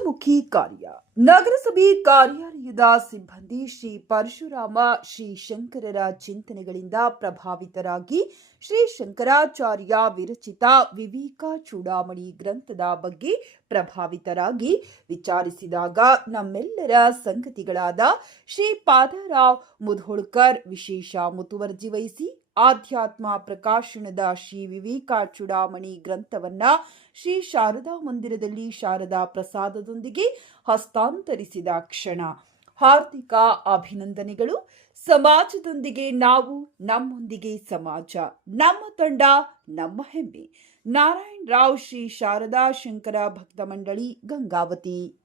ಪಂಚಮುಖಿ ಕಾರ್ಯ ನಗರಸಭೆ ಕಾರ್ಯಾಲಯದ ಸಿಬ್ಬಂದಿ ಶ್ರೀ ಪರಶುರಾಮ ಶ್ರೀ ಶಂಕರರ ಚಿಂತನೆಗಳಿಂದ ಪ್ರಭಾವಿತರಾಗಿ ಶ್ರೀ ಶಂಕರಾಚಾರ್ಯ ವಿರಚಿತ ವಿವೇಕ ಚೂಡಾಮಣಿ ಗ್ರಂಥದ ಬಗ್ಗೆ ಪ್ರಭಾವಿತರಾಗಿ ವಿಚಾರಿಸಿದಾಗ ನಮ್ಮೆಲ್ಲರ ಸಂಗತಿಗಳಾದ ಶ್ರೀ ಪಾದಾರಾವ್ ಮುಧೋಳ್ಕರ್ ವಿಶೇಷ ಮುತುವರ್ಜಿ ವಹಿಸಿ ಆಧ್ಯಾತ್ಮ ಪ್ರಕಾಶನದ ಶ್ರೀ ವಿವೇಕ ಚೂಡಾಮಣಿ ಗ್ರಂಥವನ್ನ ಶ್ರೀ ಶಾರದಾ ಮಂದಿರದಲ್ಲಿ ಶಾರದಾ ಪ್ರಸಾದದೊಂದಿಗೆ ಹಸ್ತಾಂತರಿಸಿದ ಕ್ಷಣ ಹಾರ್ದಿಕ ಅಭಿನಂದನೆಗಳು. ಸಮಾಜದೊಂದಿಗೆ ನಾವು, ನಮ್ಮೊಂದಿಗೆ ಸಮಾಜ, ನಮ್ಮ ತಂಡ, ನಮ್ಮ ಹೆಮ್ಮೆ. ನಾರಾಯಣ್ ರಾವ್, ಶ್ರೀ ಶಾರದಾ ಶಂಕರ ಭಕ್ತ ಮಂಡಳಿ, ಗಂಗಾವತಿ.